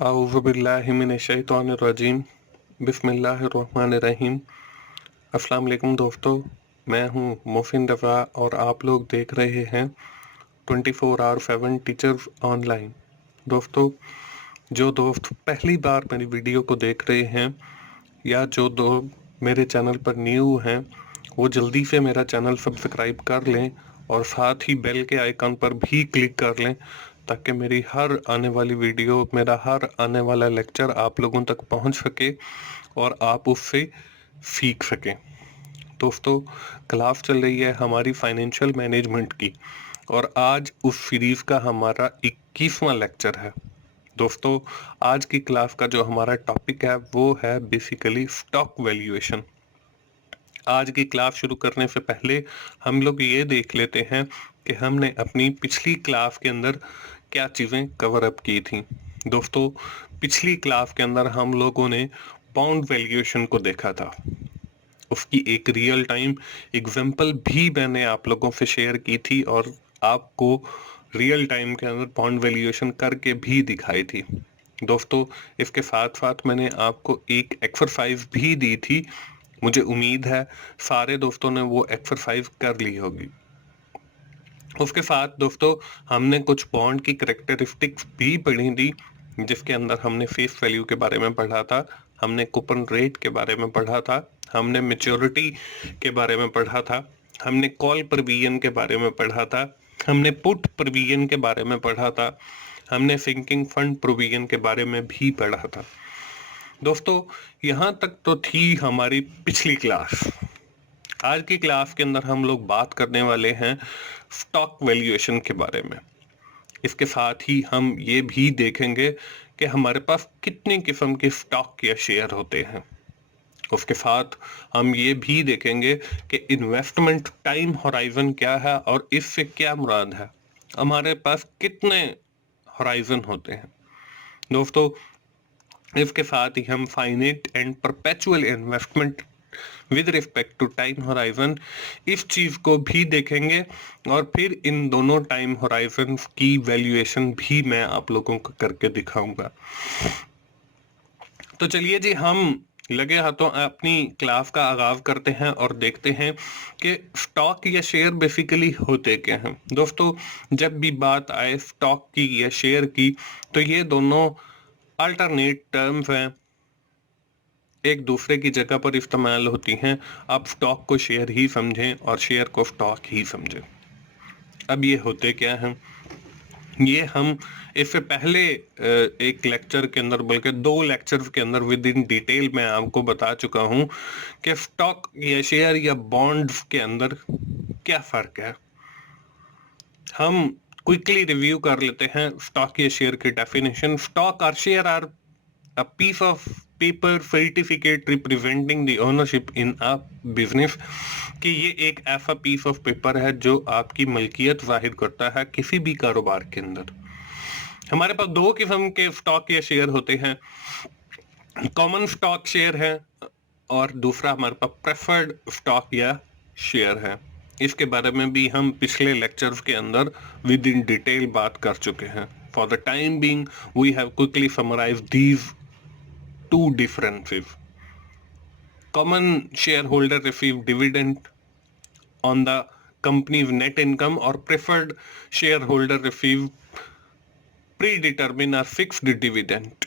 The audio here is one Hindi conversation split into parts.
आऊज़ुबिल्लाहिमिनश्शैतानिर्रजीम बिस्मिल्लाहिर्रहमानिर्रहीम। अस्सलाम वालेकुम दोस्तों, मैं हूं मोहसिन रफ़ा और आप लोग देख रहे हैं 24/7 टीचर्स ऑनलाइन। दोस्तों, जो दोस्त पहली बार मेरी वीडियो को देख रहे हैं या जो मेरे चैनल पर न्यू हैं, वो जल्दी से मेरा चैनल सब्सक्राइब कर लें और साथ ही बेल के आइकन पर भी क्लिक कर लें ताकि मेरी हर आने वाली वीडियो, मेरा हर आने वाला लेक्चर आप लोगों तक पहुंच सके और आप उससे सीख सकें। दोस्तों, क्लास चल रही है हमारी फाइनेंशियल मैनेजमेंट की और आज उस सीरीज़ का हमारा 21वां लेक्चर है। दोस्तों, आज की क्लास का जो हमारा टॉपिक है वो है बेसिकली स्टॉक वैल्यूएशन। आज की क्लास शुरू करने से पहले हम लोग ये देख लेते हैं कि हमने अपनी पिछली क्लास के अंदर क्या चीज़ें कवर अप की थी। दोस्तों, पिछली क्लास के अंदर हम लोगों ने पाउंड वैल्यूएशन को देखा था। उसकी एक रियल टाइम एग्जांपल भी मैंने आप लोगों से शेयर की थी और आपको रियल टाइम के अंदर पाउंड वैल्यूएशन करके भी दिखाई थी। दोस्तों, इसके साथ साथ मैंने आपको एक एक्सरसाइज भी दी थी। मुझे उम्मीद है सारे दोस्तों ने वो एक्सरसाइज कर ली होगी। उसके साथ दोस्तों, हमने कुछ बॉन्ड की करैक्टरिस्टिक्स भी पढ़ी थी, जिसके अंदर हमने फेस वैल्यू के बारे में पढ़ा था, हमने कूपन रेट के बारे में पढ़ा था, हमने मैच्योरिटी के बारे में पढ़ा था, हमने कॉल प्रोविजन के बारे में पढ़ा था, हमने पुट प्रोविजन के बारे में पढ़ा था, हमने सिंकिंग फंड प्रोविजन के बारे में भी पढ़ा था। दोस्तों, यहाँ तक तो थी हमारी पिछली क्लास। आज की क्लास के अंदर हम लोग बात करने वाले हैं स्टॉक वैल्यूएशन के बारे में। इसके साथ ही हम ये भी देखेंगे कि हमारे पास कितनी किस्म के स्टॉक या शेयर होते हैं। उसके साथ हम ये भी देखेंगे कि इन्वेस्टमेंट टाइम होराइजन क्या है और इससे क्या मुराद है, हमारे पास कितने होराइजन होते हैं। दोस्तों, इसके साथ ही हम finite and perpetual investment with respect to time horizon, इस चीज को भी देखेंगे और फिर इन दोनों टाइम होराइजन की वैल्यूएशन भी मैं आप लोगों को करके दिखाऊंगा। तो चलिए जी, हम लगे हाथों अपनी क्लास का आगाज करते हैं और देखते हैं कि स्टॉक या शेयर बेसिकली होते क्या हैं। दोस्तों, जब भी बात आए स्टॉक की या शेयर की, तो ये दोनों अल्टरनेट टर्म्स हैं, एक दूसरे की जगह पर इस्तेमाल होती हैं। आप स्टॉक को शेयर ही समझें और शेयर को स्टॉक ही समझें। अब ये होते क्या हैं, ये हम इससे पहले एक लेक्चर के अंदर, बल्कि 2 लेक्चर के अंदर विद इन डिटेल मैं आपको बता चुका हूं कि स्टॉक या शेयर या बॉन्ड्स के अंदर क्या फर्क है। हम क्विकली रिव्यू कर लेते हैं स्टॉक या शेयर की डेफिनेशन। स्टॉक और share are a piece of paper certificate representing the ownership in a business, कि ये एक ऐसा पीस ऑफ पेपर है जो आपकी मलकियत जाहिर करता है किसी भी कारोबार के अंदर। हमारे पास 2 किस्म के स्टॉक या शेयर होते हैं, कॉमन स्टॉक शेयर है और दूसरा हमारे पास प्रेफर्ड स्टॉक या शेयर है। इसके बारे में भी हम पिछले लेक्चर्स के अंदर विद इन डिटेल बात कर चुके हैं। For the time being we have quickly summarized these two differences. Common shareholder receive dividend on the company's net income, or preferred shareholder receive predetermined or fixed dividend.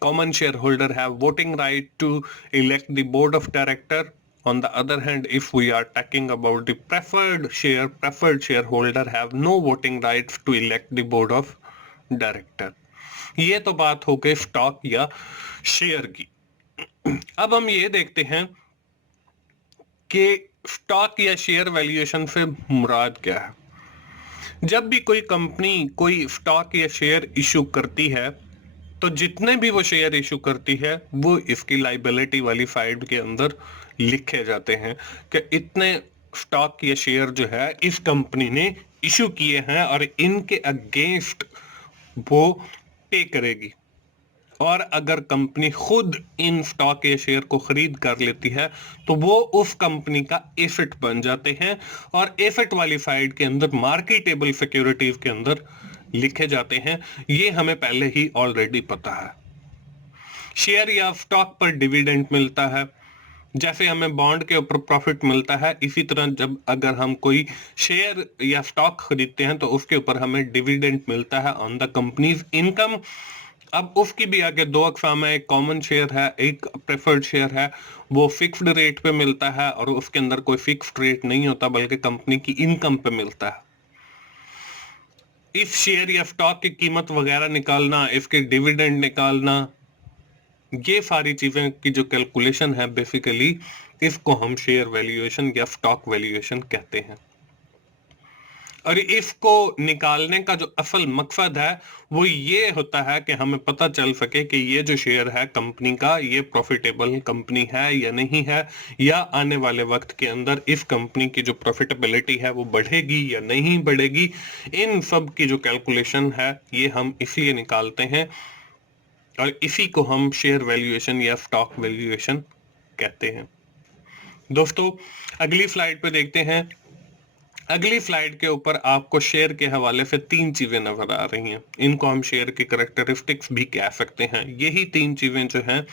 Common shareholder have voting right to elect the board of director. On the other hand, if we are talking about the preferred shareholder have no voting rights to elect the board of director. ये तो बात हो गई स्टॉक या शेयर की। अब हम ये देखते हैं कि स्टॉक या शेयर वैल्यूएशन से मुराद क्या है। जब भी कोई कंपनी कोई स्टॉक या शेयर इशू करती है, तो जितने भी वो शेयर इशू करती है वो इसकी लाइबिलिटी वाली साइड के अंदर लिखे जाते हैं कि इतने स्टॉक या शेयर जो है इस कंपनी ने इशू किए हैं और इनके अगेंस्ट वो पे करेगी। और अगर कंपनी खुद इन स्टॉक या शेयर को खरीद कर लेती है तो वो उस कंपनी का एसेट बन जाते हैं और एसेट वाली साइड के अंदर मार्केटेबल सिक्योरिटीज के अंदर लिखे जाते हैं, ये हमें पहले ही ऑलरेडी पता है। शेयर या स्टॉक पर डिविडेंड मिलता है, जैसे हमें बॉन्ड के ऊपर प्रॉफिट मिलता है, इसी तरह जब अगर हम कोई शेयर या स्टॉक खरीदते हैं तो उसके ऊपर हमें डिविडेंड मिलता है ऑन द कंपनीज इनकम। अब उसकी भी आगे दो अकसाम है, एक कॉमन शेयर है, एक प्रेफर्ड शेयर है। वो फिक्स्ड रेट पे मिलता है और उसके अंदर कोई फिक्स्ड रेट नहीं होता, बल्कि कंपनी की इनकम पे मिलता है। इस शेयर या स्टॉक की कीमत वगैरह निकालना, इसके डिविडेंड निकालना, ये सारी चीजें की जो कैलकुलेशन है बेसिकली, इसको हम शेयर वैल्यूएशन या स्टॉक वैल्यूएशन कहते हैं। और इसको निकालने का जो असल मकसद है वो ये होता है कि हमें पता चल सके कि ये जो शेयर है कंपनी का, ये प्रॉफिटेबल कंपनी है या नहीं है, या आने वाले वक्त के अंदर इस कंपनी की जो प्रॉफिटेबिलिटी है वो बढ़ेगी या नहीं बढ़ेगी। इन सब की जो कैलकुलेशन है ये हम इसलिए निकालते हैं और इसी को हम शेयर वैल्यूएशन या स्टॉक वैल्यूएशन कहते हैं। दोस्तों अगली स्लाइड पे देखते हैं। अगली स्लाइड के ऊपर आपको शेयर के हवाले से तीन चीजें नजर आ रही हैं, इनको हम शेयर की कैरेक्टरिस्टिक्स भी कह सकते हैं। यही तीन चीजें जो हैं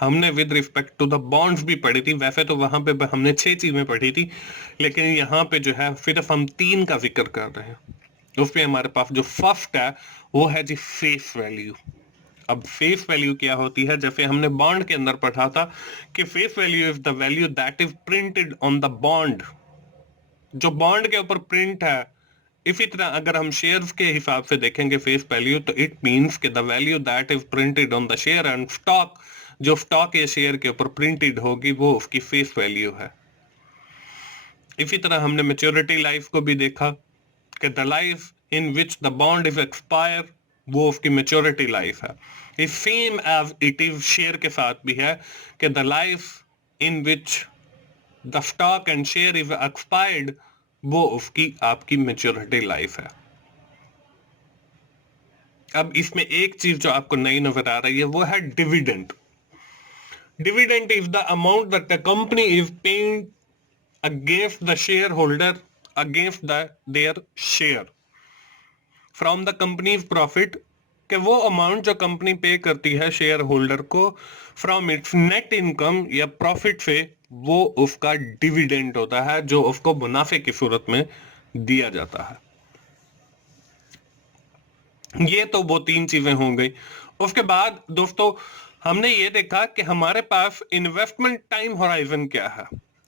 हमने with respect to the bonds भी पढ़ी थी। वैसे तो वहां पे हमने 6 चीजें पढ़ी थी, लेकिन यहाँ पे जो है सिर्फ हम 3 का जिक्र कर रहे हैं। उसमें हमारे पास जो फर्स्ट है वो है जी फेस वैल्यू। अब फेस वैल्यू क्या होती है? जैसे हमने बॉन्ड के अंदर पढ़ा था कि face value is the value that is printed on the bond, जो बॉन्ड के ऊपर प्रिंट है। इसी तरह अगर हम शेयर्स के हिसाब से देखेंगे फेस वैल्यू, तो इट मींस कि the value that is printed on the share and stock, जो स्टॉक या शेयर के ऊपर प्रिंटेड होगी वो उसकी फेस वैल्यू है। इसी तरह हमने मैच्योरिटी लाइफ को भी देखा कि the life in which the bond is expire, वो उसकी मैच्योरिटी लाइफ है। इस same as it is share के साथ भी है कि the life in which the stock and share is expired, वो उसकी आपकी मैच्योरिटी लाइफ है। अब इसमें एक चीज जो आपको नई नजर आ रही है वो है dividend. Dividend is the amount that the company is paying against the share holder against their share from the companies profit, कि वो अमाउंट जो कंपनी पे करती है शेयर होल्डर को फ्रॉम इट्स नेट इनकम या प्रॉफिट से, वो उसका डिविडेंड होता है जो उसको मुनाफे की सूरत में दिया जाता है। ये तो वो तीन चीजें हो गई। उसके बाद दोस्तों हमने ये देखा कि हमारे पास इन्वेस्टमेंट टाइम होराइजन क्या है।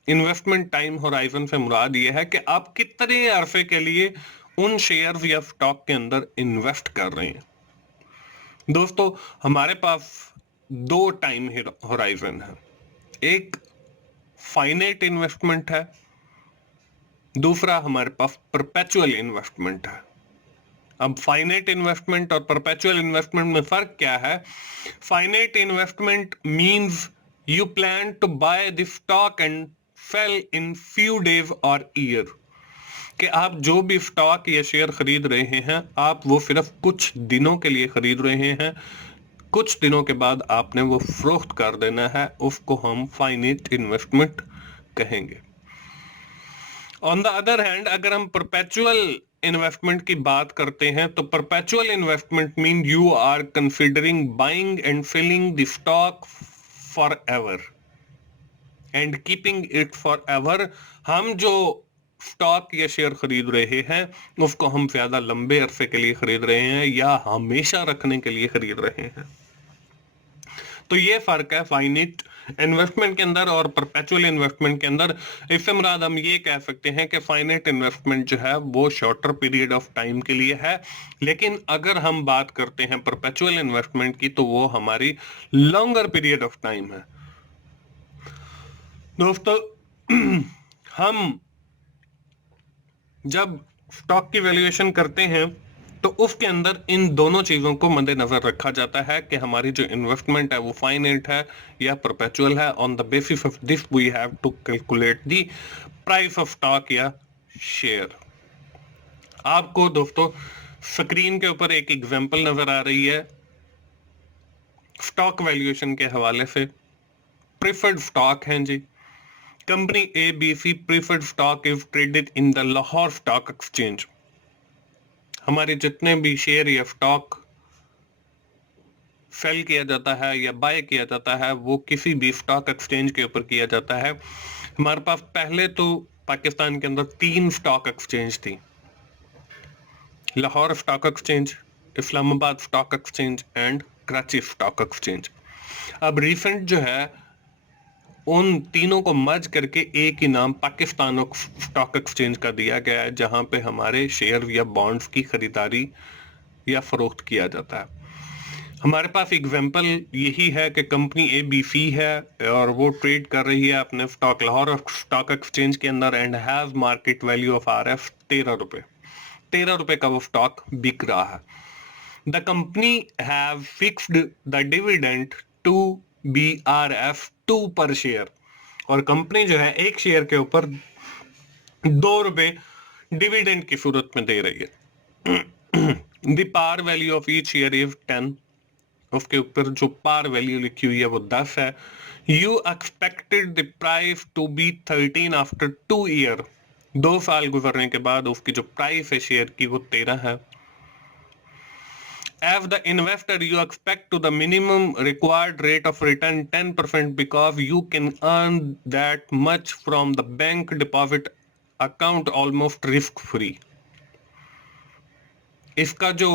इन्वेस्टमेंट टाइम होराइजन से मुराद ये है कि आप कितने अरसे के लिए उन शेयर्स या स्टॉक के अंदर इन्वेस्ट कर रहे हैं। दोस्तों हमारे पास दो टाइम होराइजन है, एक फाइनाइट इन्वेस्टमेंट है, दूसरा हमारे पास परपेचुअल इन्वेस्टमेंट है। अब फाइनाइट इन्वेस्टमेंट और परपेचुअल इन्वेस्टमेंट में फर्क क्या है? Finite investment means you plan to buy the stock and sell in few days और ईयर, कि आप जो भी स्टॉक या शेयर खरीद रहे हैं आप वो सिर्फ कुछ दिनों के लिए खरीद रहे हैं, कुछ दिनों के बाद आपने वो फरोख्त कर देना है, उसको हम फाइनाइट इन्वेस्टमेंट कहेंगे। ऑन द अदर हैंड अगर हम परपेचुअल इन्वेस्टमेंट की बात करते हैं तो perpetual investment mean you are considering buying and selling the stock forever and keeping it forever. हम जो स्टॉक या शेयर खरीद रहे हैं उसको हम ज्यादा लंबे अरसे के लिए खरीद रहे हैं या हमेशा रखने के लिए खरीद रहे हैं। तो ये फर्क है फाइनाइट इन्वेस्टमेंट के अंदर और परपेचुअल इन्वेस्टमेंट के अंदर। इससे मुराद हम ये कह सकते हैं कि फाइनाइट इन्वेस्टमेंट जो है वो शॉर्टर पीरियड ऑफ टाइम के लिए है, लेकिन अगर हम बात करते हैं परपेचुअल इन्वेस्टमेंट की तो वो हमारी लॉन्गर पीरियड ऑफ टाइम है। दोस्तों हम जब स्टॉक की वैल्यूएशन करते हैं तो उसके अंदर इन दोनों चीजों को मद्देनजर रखा जाता है कि हमारी जो इन्वेस्टमेंट है वो फाइनाइट है या परपेचुअल है। On the basis of this we have to calculate the price of stock या शेयर। आपको दोस्तों स्क्रीन के ऊपर एक एग्जांपल नजर आ रही है स्टॉक वैल्यूएशन के हवाले से। प्रेफर्ड स्टॉक हैं जी, company ABC preferred stock is traded in the Lahore stock exchange. हमारे जितने भी शेयर या स्टॉक सेल किया जाता है या बाय किया जाता है वो किसी भी स्टॉक एक्सचेंज के ऊपर किया जाता है। हमारे पास पहले तो पाकिस्तान के अंदर 3 स्टॉक एक्सचेंज थी, Lahore stock exchange, Islamabad stock exchange and Karachi stock exchange. अब रिसेंट जो है उन तीनों को मर्ज करके एक ही नाम पाकिस्तान स्टॉक एक्सचेंज का दिया गया है, जहां पे हमारे शेयर या बॉन्ड्स की खरीदारी या फरोख्त किया जाता है। हमारे पास एग्जाम्पल यही है कि कंपनी ABC है और वो ट्रेड कर रही है अपने स्टॉक लाहौर स्टॉक एक्सचेंज के अंदर and has market value of RF 13 रुपए। 13 रुपए का वो स्टॉक बिक रहा है। The company have fixed the dividend to be RF 2 पर शेयर, और कंपनी जो है एक शेयर के ऊपर 2 रुपए डिविडेंड की सूरत में दे रही है। The par value of each share is 10, उसके ऊपर जो पार वैल्यू लिखी हुई है वो 10 है। You expected the price to be 13 after 2 year, 2 साल गुजरने के बाद उसकी जो प्राइस है शेयर की वो 13 है। As the investor, you expect to the minimum required rate of return 10% because you can earn that much from the bank deposit account almost risk free. इसका जो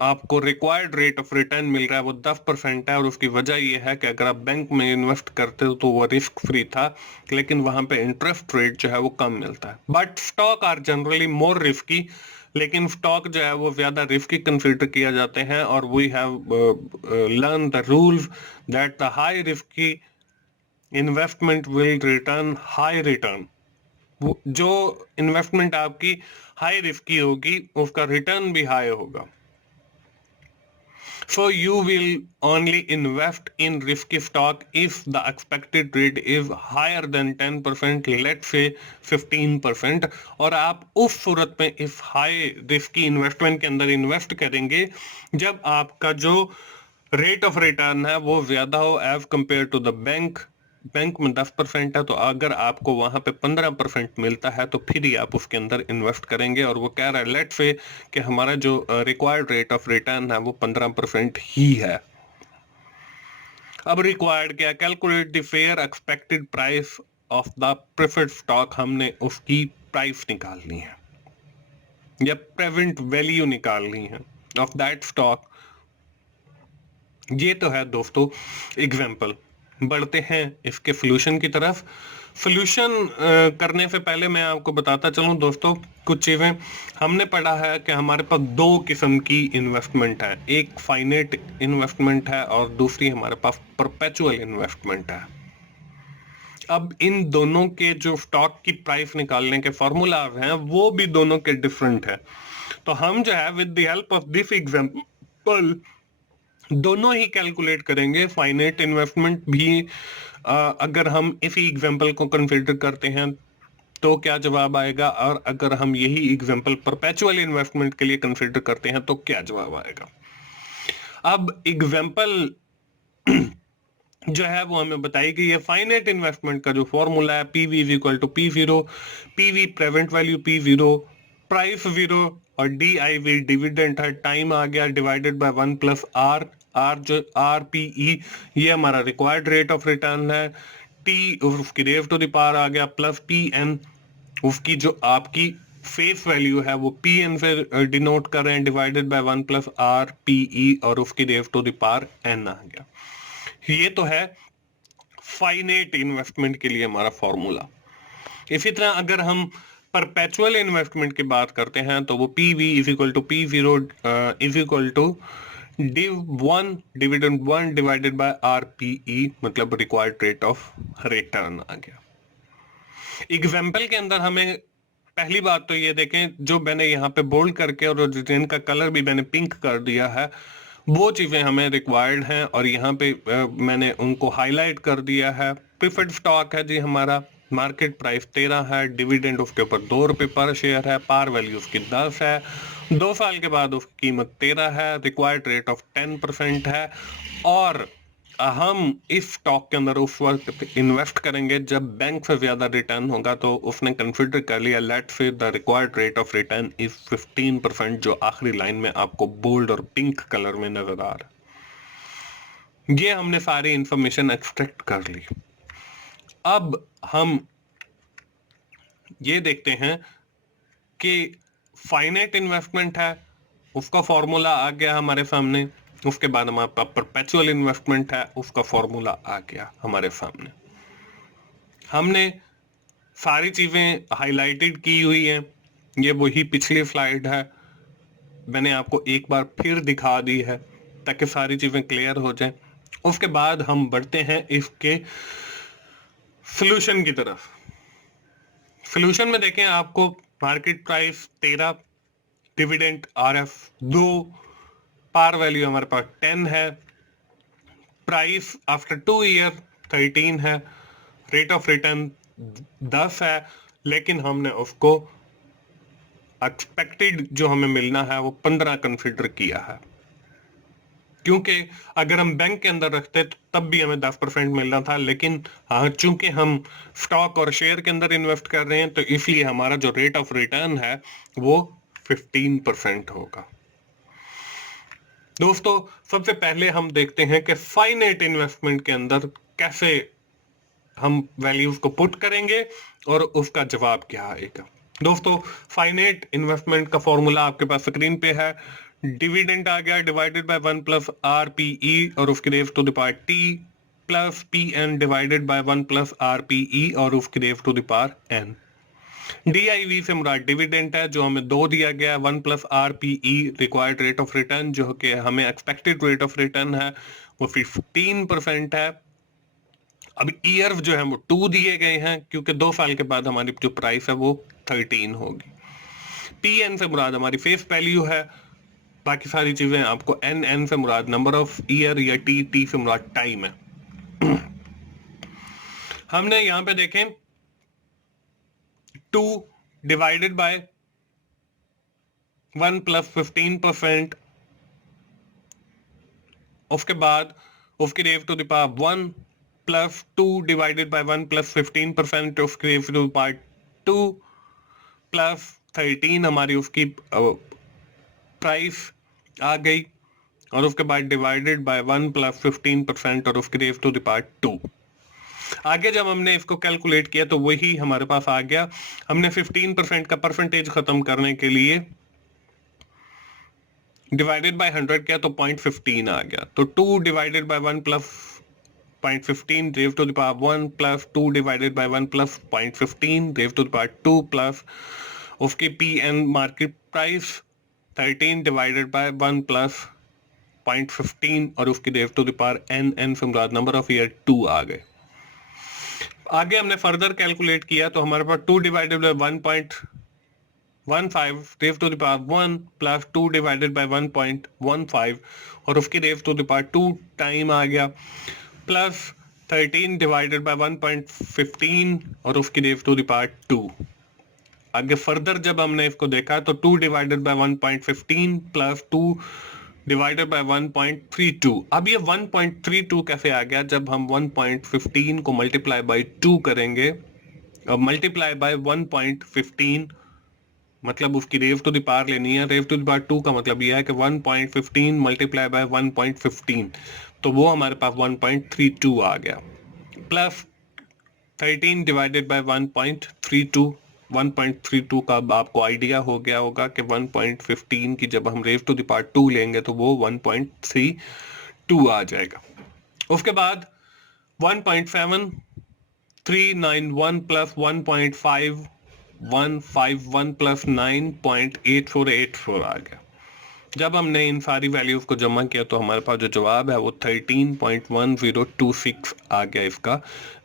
आपको रिक्वायर्ड रेट ऑफ रिटर्न मिल रहा है वो 10% है, और उसकी वजह यह है कि अगर आप बैंक में इन्वेस्ट करते हो तो वो रिस्क फ्री था, लेकिन वहां पे इंटरेस्ट रेट जो है वो कम मिलता है। But stock are generally more risky, लेकिन स्टॉक जो है वो ज्यादा रिस्की कंसीडर किया जाते हैं, और we have learn the rules that the high risky investment will return high return. जो इन्वेस्टमेंट आपकी हाई रिस्की होगी उसका रिटर्न भी हाई होगा। So you will only invest in risky stock if the expected rate is higher than 10%, let's say 15%, और आप उस सूरत में इस हाई रिस्की इन्वेस्टमेंट के अंदर इन्वेस्ट करेंगे जब आपका जो रेट ऑफ रिटर्न है वो ज्यादा हो as compare to the bank. Bank में 10% है, तो अगर आपको वहां पे 15% मिलता है तो फिर ही आप उसके अंदर इन्वेस्ट करेंगे, और वो कह रहा है लेट से कि हमारा जो रिक्वायर्ड रेट ऑफ रिटर्न है वो 15% ही है। अब रिक्वायर्ड क्या, calculate the fair expected price of the preferred stock, हमने उसकी प्राइस निकालनी है या प्रेजेंट वैल्यू निकालनी है ऑफ दैट स्टॉक। ये तो है दोस्तों एग्जाम्पल। बढ़ते हैं इसके सोल्यूशन की तरफ। सोल्यूशन करने से पहले मैं आपको बताता चलूं दोस्तों कुछ चीजें। हमने पढ़ा है कि हमारे पास 2 किस्म की इन्वेस्टमेंट है, एक फाइनेट इन्वेस्टमेंट है और दूसरी हमारे पास परपेचुअल इन्वेस्टमेंट है। अब इन दोनों के जो स्टॉक की प्राइस निकालने के फॉर्मूला हैं वो भी दोनों के डिफरेंट है। तो हम जो है with the help of this example दोनों ही कैलकुलेट करेंगे। फाइनेट इन्वेस्टमेंट भी अगर हम इसी एग्जांपल को कंसीडर करते हैं तो क्या जवाब आएगा, और अगर हम यही एग्जांपल परपेचुअल इन्वेस्टमेंट के लिए कंसीडर करते हैं तो क्या जवाब आएगा। अब एग्जांपल जो है वो हमें बताई गई है। फाइनेट इन्वेस्टमेंट का जो फॉर्मूला है PV is equal to P0, PV present value P0, price 0 और DIV डिविडेंड है, टाइम आ गया, divided by 1 plus R, R जो RPE ये हमारा रिक्वायर्ड रेट ऑफ रिटर्न है, T उसकी रेज टू द पावर आ गया, प्लस PN उसकी जो आपकी फेस वैल्यू है वो PN से डिनोट कर रहे हैं, डिवाइडेड बाय 1 प्लस RPE और उसकी raise to the power N आ गया। ये तो है फाइनेट इन्वेस्टमेंट के लिए हमारा फॉर्मूला। इसी तरह अगर हम परपेचुअल इन्वेस्टमेंट की बात करते हैं तो वो PV is equal to P0 is equal to div1 dividend 1 divided by RPE, मतलब रिक्वायर्ड रेट ऑफ रिटर्न आ गया। एग्जाम्पल के अंदर हमें पहली बात तो ये देखें, जो मैंने यहाँ पे बोल्ड करके और जिनका कलर भी मैंने पिंक कर दिया है वो चीजें हमें रिक्वायर्ड हैं, और यहाँ पे मैंने उनको हाईलाइट कर दिया है। प्रीफर्ड स्टॉक है जी हमारा, मार्केट प्राइस 13 है, डिविडेंड उसके ऊपर 2 रुपए पर शेयर है, पार वैल्यू उसकी 10 है, 2 साल के बाद उसकी कीमत 13 है, रिक्वायर्ड रेट ऑफ 10% है, और हम इस स्टॉक के अंदर उस वक्त इन्वेस्ट करेंगे जब बैंक से ज्यादा रिटर्न होगा, तो उसने कंसिडर कर लिया लेट से the required rate of return is 15%, जो आखिरी लाइन में आपको बोल्ड और पिंक कलर में नजर आ रहा है। ये हमने सारी इंफॉर्मेशन एक्सट्रैक्ट कर ली। अब हम ये देखते हैं कि फाइनाइट इन्वेस्टमेंट है, उसका फॉर्मूला आ गया हमारे सामने। उसके बाद हमारे पास परपेचुअल इन्वेस्टमेंट है, उसका फॉर्मूला आ गया हमारे सामने। हमने सारी चीजें हाईलाइटेड की हुई हैं, ये वही पिछली स्लाइड है, मैंने आपको एक बार फिर दिखा दी है ताकि सारी चीजें क्लियर हो जाए। उसके बाद हम बढ़ते हैं इसके सोल्यूशन की तरफ। सोल्यूशन में देखें, आपको market price 13, dividend RF 2, par value हमारे पास 10 है, प्राइस आफ्टर 2 ईयर 13 है, रेट ऑफ रिटर्न 10 है, लेकिन हमने उसको एक्सपेक्टेड जो हमें मिलना है वो 15 कंसिडर किया है, क्योंकि अगर हम बैंक के अंदर रखते तो तब भी हमें 10% मिलना था, लेकिन हाँ, चूंकि हम स्टॉक और शेयर के अंदर इन्वेस्ट कर रहे हैं तो इसलिए हमारा जो रेट ऑफ रिटर्न है वो 15% होगा। दोस्तों, सबसे पहले हम देखते हैं कि फाइनाइट इन्वेस्टमेंट के अंदर कैसे हम वैल्यूज को पुट करेंगे और उसका जवाब क्या आएगा। दोस्तों, फाइनाइट इन्वेस्टमेंट का फॉर्मूला आपके पास स्क्रीन पे है। डिविडेंड आ गया डिवाइडेड बाय 1 प्लस RPE और उसकी raise to the power T plus PN divided by 1 plus RPE और उसकी raise to the power N। DIV से मुराद डिविडेंड है जो हमें 2 दिया गया, 1 plus RPE required rate of return, जो कि हमें एक्सपेक्टेड रेट ऑफ रिटर्न है वो 15% है। अब ईयर जो है वो 2 दिए गए हैं, क्योंकि 2 साल के बाद हमारी जो प्राइस है वो 13 होगी। PN से मुराद हमारी फेस वैल्यू है, बाकी सारी चीजें आपको NN से मुराद नंबर ऑफ ईयर या T से मुराद टाइम है। हमने यहां पे देखें 2 डिवाइडेड बाय 1 प्लस 15%, उसके बाद उसकी raise to the power 1 plus 2 divided by 1 plus 15%, उसकी raise to the power 2 plus 13 हमारी उसकी प्राइस आ गई, और उसके बाद डिवाइडेड बाय 1 प्लस 15% और उसकी रेज टू द पावर 2। आगे जब हमने इसको कैलकुलेट किया तो वही हमारे पास आ गया। हमने 15% का परसेंटेज खत्म करने के लिए डिवाइडेड बाय 100 किया तो 0.15 आ गया, तो 2 divided by 1 plus 0.15 raise to the power 1 plus 2 divided by 1 plus 0.15 raise to the power 2 plus उसकी PN market price 13 divided by 1 plus 0.15 और उसकी raise to the power NN से मुराद नंबर ऑफ ईयर 2 आ गए। आगे हमने फर्दर कैलकुलेट किया तो हमारे पास 2 divided by 1.15 raise to the power 1 plus 2 divided by 1.15 और उसकी raise to the power 2 time आ गया, प्लस 13 डिवाइडेड बाय 1.15 और उसकी रेज टू द पावर 2। आगे फर्दर जब हमने इसको देखा तो 2 divided by 1.15 plus 2 divided bye 1.32। अब ये 1.32 कैसे आ गया? जब हम 1.15 को मल्टीप्लाई बाय 2 करेंगे, अब मल्टीप्लाई बाय 1.15 मतलब उसकी रेज टू द पावर लेनी है। रेज टू द पावर 2 का मतलब यह है कि 1.15 मल्टीप्लाई बाय 1.15, तो वो हमारे पास 1.32 आ गया, प्लस 13 डिवाइडेड बाय 1.32। 1.32 का आपको आइडिया हो गया होगा कि 1.15 की जब हम रेज टू द पावर 2 लेंगे तो वो 1.32 आ जाएगा। उसके बाद 1.7391 प्लस 1.5151 प्लस 9.8484 आ गया। जब हमने इन सारी वैल्यूज को जमा किया तो हमारे पास जो जवाब है वो 13.1026 आ गया। इसका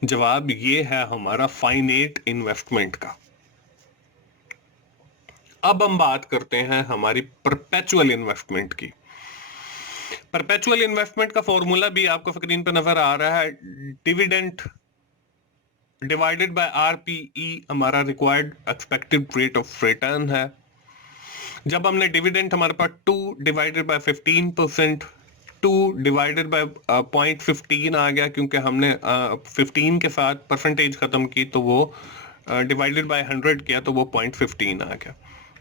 जवाब ये है हमारा फाइनाइट इन्वेस्टमेंट का। अब हम बात करते हैं हमारी परपेचुअल इन्वेस्टमेंट की। परपेचुअल इन्वेस्टमेंट का फॉर्मूला भी आपको स्क्रीन पर नजर आ रहा है। डिविडेंड डिवाइडेड बाय RPE हमारा required expected rate of return है। जब हमने डिविडेंड हमारे पास 2 डिवाइडेड बाय 15% 2 डिवाइडेड बाय 0.15 आ गया, क्योंकि हमने 15 के साथ परसेंटेज खत्म की तो वो डिवाइडेड बाय 100 किया तो वो 0.15 आ गया।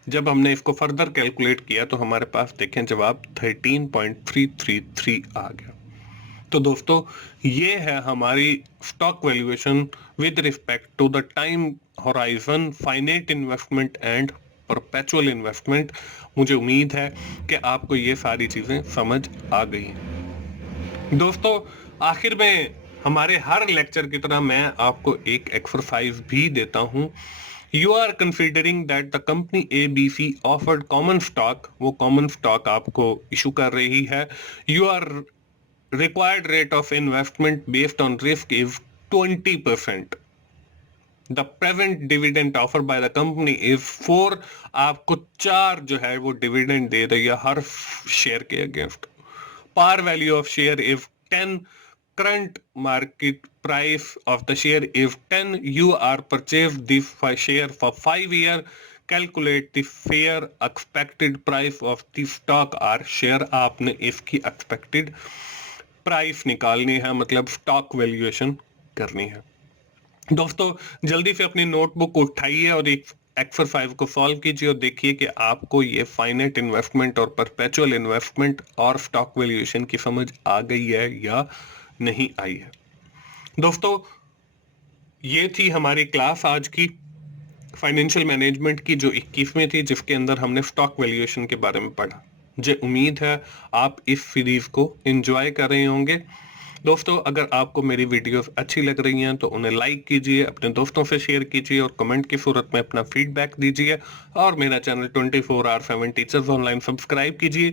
जब हमने इसको फर्दर कैलकुलेट किया तो हमारे पास देखें जवाब 13.333 आ गया। तो दोस्तों ये है हमारी stock valuation with respect to the time horizon, finite investment and perpetual investment. मुझे उम्मीद है कि आपको ये सारी चीजें समझ आ गई हैं। दोस्तों आखिर में हमारे हर लेक्चर की तरह मैं आपको एक एक्सरसाइज भी देता हूं। You are considering that the company ABC offered common stock, वो कॉमन स्टॉक आपको इशू कर रही है। You are required rate of investment based on risk is 20%. The present dividend offered by the company is 4. आपको 4 जो है वो डिविडेंड दे रही है हर शेयर के against. Par value of share is 10. Current market price of the share is 10. You are purchased this share for 5 years. Calculate the fair expected price of the stock or share. आपने इसकी expected प्राइस निकालनी है, मतलब स्टॉक वैल्यूएशन करनी है। दोस्तों जल्दी से अपनी नोटबुक उठाइए और एक एक्सरसाइज को सॉल्व कीजिए और देखिए कि आपको ये फाइनेट इन्वेस्टमेंट और परपेचुअल इन्वेस्टमेंट और स्टॉक वैल्यूएशन की समझ आ गई है या नहीं आई है। दोस्तों ये थी हमारी क्लास आज की फाइनेंशियल मैनेजमेंट की, जो 21वीं थी, जिसके अंदर हमने स्टॉक वैल्यूएशन के बारे में पढ़ा। मुझे उम्मीद है आप इस सीरीज को एंजॉय कर रहे होंगे। दोस्तों अगर आपको मेरी वीडियोस अच्छी लग रही हैं तो उन्हें लाइक कीजिए, अपने दोस्तों से शेयर कीजिए और कमेंट की सूरत में अपना फीडबैक दीजिए और मेरा चैनल 24/7 टीचर्स ऑनलाइन सब्सक्राइब कीजिए।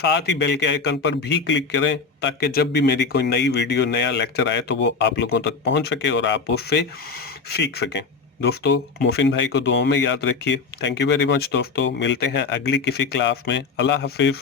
साथ ही बेल के आइकन पर भी क्लिक करें ताकि जब भी मेरी कोई नई वीडियो, नया लेक्चर आए तो वो आप लोगों तक पहुंच सके और आप उससे सीख सकें। दोस्तों मोहसिन भाई को दुआओं में याद रखिए। थैंक यू वेरी मच दोस्तों, मिलते हैं अगली किसी क्लास में। अल्लाह हाफिज।